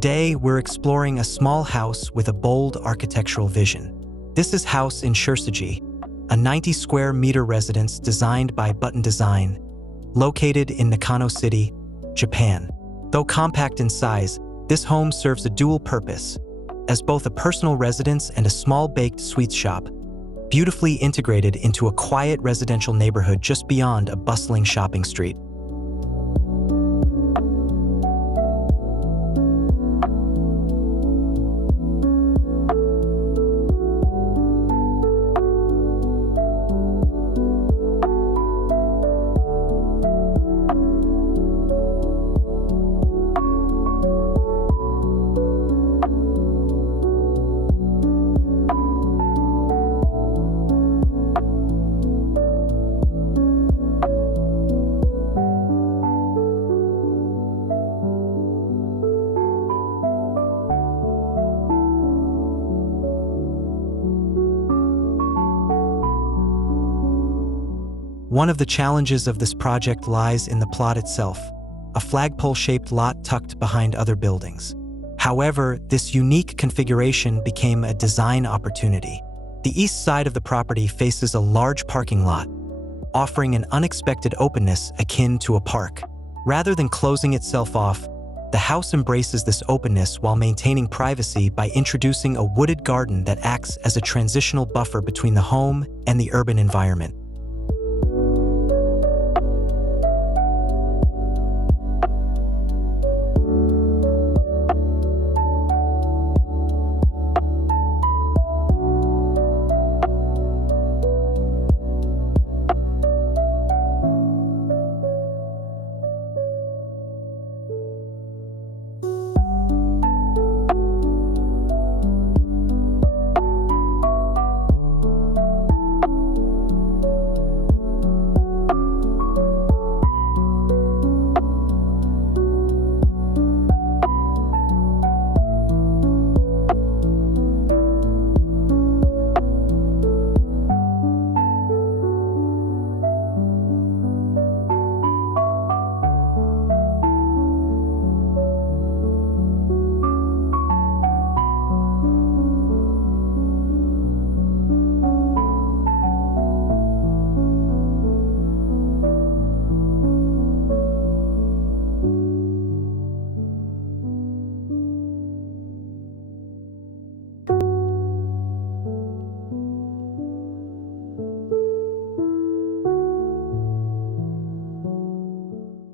Today, we're exploring a small house with a bold architectural vision. This is house in Shirsagi, a 90-square-meter residence designed by Buttondesign, located in Nakano City, Japan. Though compact in size, this home serves a dual purpose, as both a personal residence and a small baked sweets shop, beautifully integrated into a quiet residential neighborhood just beyond a bustling shopping street. One of the challenges of this project lies in the plot itself, a flagpole-shaped lot tucked behind other buildings. However, this unique configuration became a design opportunity. The east side of the property faces a large parking lot, offering an unexpected openness akin to a park. Rather than closing itself off, the house embraces this openness while maintaining privacy by introducing a wooded garden that acts as a transitional buffer between the home and the urban environment.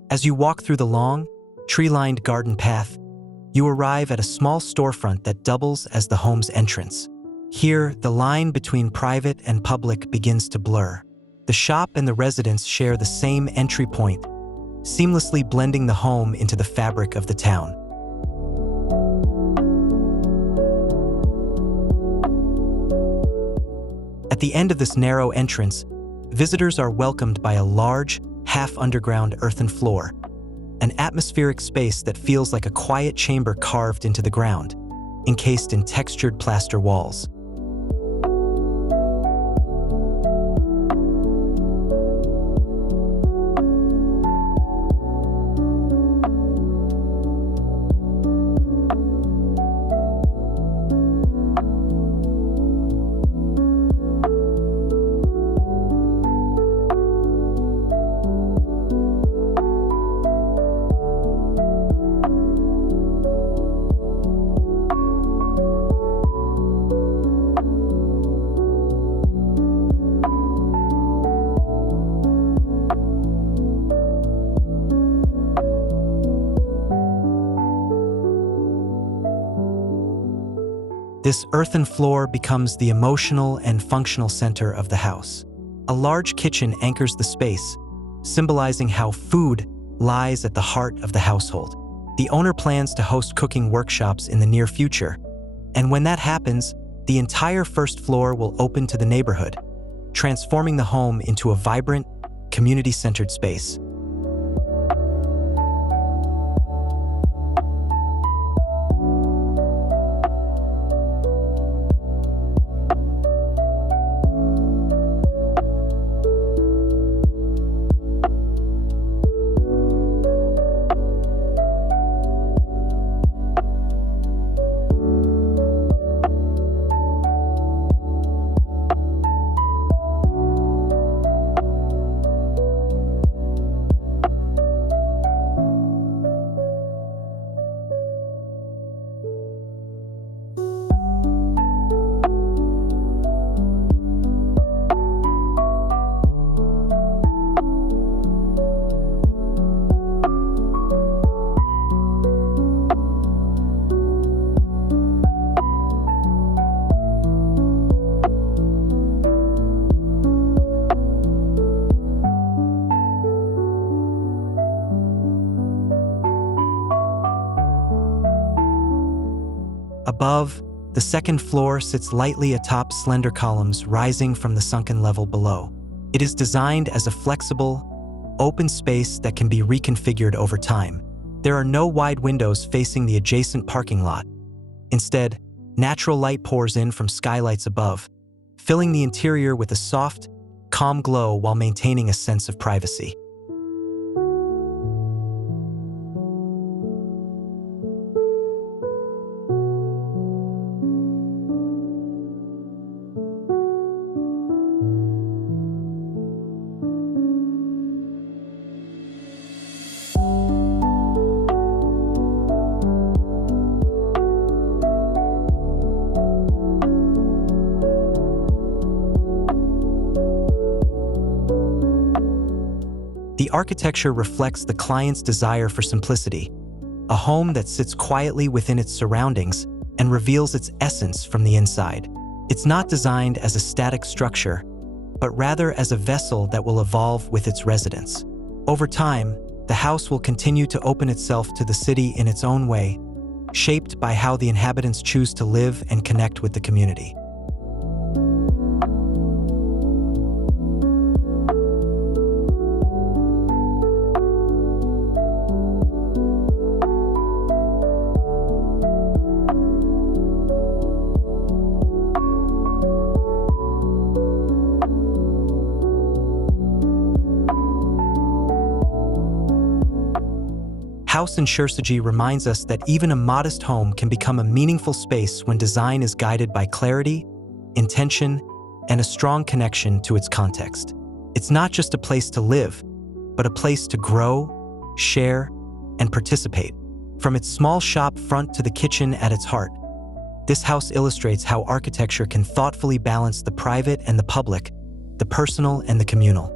As you walk through the long, tree-lined garden path, you arrive at a small storefront that doubles as the home's entrance. Here, the line between private and public begins to blur. The shop and the residence share the same entry point, seamlessly blending the home into the fabric of the town. At the end of this narrow entrance, visitors are welcomed by a large, half-underground earthen floor, an atmospheric space that feels like a quiet chamber carved into the ground, encased in textured plaster walls. This earthen floor becomes the emotional and functional center of the house. A large kitchen anchors the space, symbolizing how food lies at the heart of the household. The owner plans to host cooking workshops in the near future, and when that happens, the entire first floor will open to the neighborhood, transforming the home into a vibrant, community-centered space. Above, the second floor sits lightly atop slender columns rising from the sunken level below. It is designed as a flexible, open space that can be reconfigured over time. There are no wide windows facing the adjacent parking lot. Instead, natural light pours in from skylights above, filling the interior with a soft, calm glow while maintaining a sense of privacy. The architecture reflects the client's desire for simplicity, a home that sits quietly within its surroundings and reveals its essence from the inside. It's not designed as a static structure, but rather as a vessel that will evolve with its residents. Over time, the house will continue to open itself to the city in its own way, shaped by how the inhabitants choose to live and connect with the community. House in Shirsagi reminds us that even a modest home can become a meaningful space when design is guided by clarity, intention, and a strong connection to its context. It's not just a place to live, but a place to grow, share, and participate. From its small shop front to the kitchen at its heart, this house illustrates how architecture can thoughtfully balance the private and the public, the personal and the communal.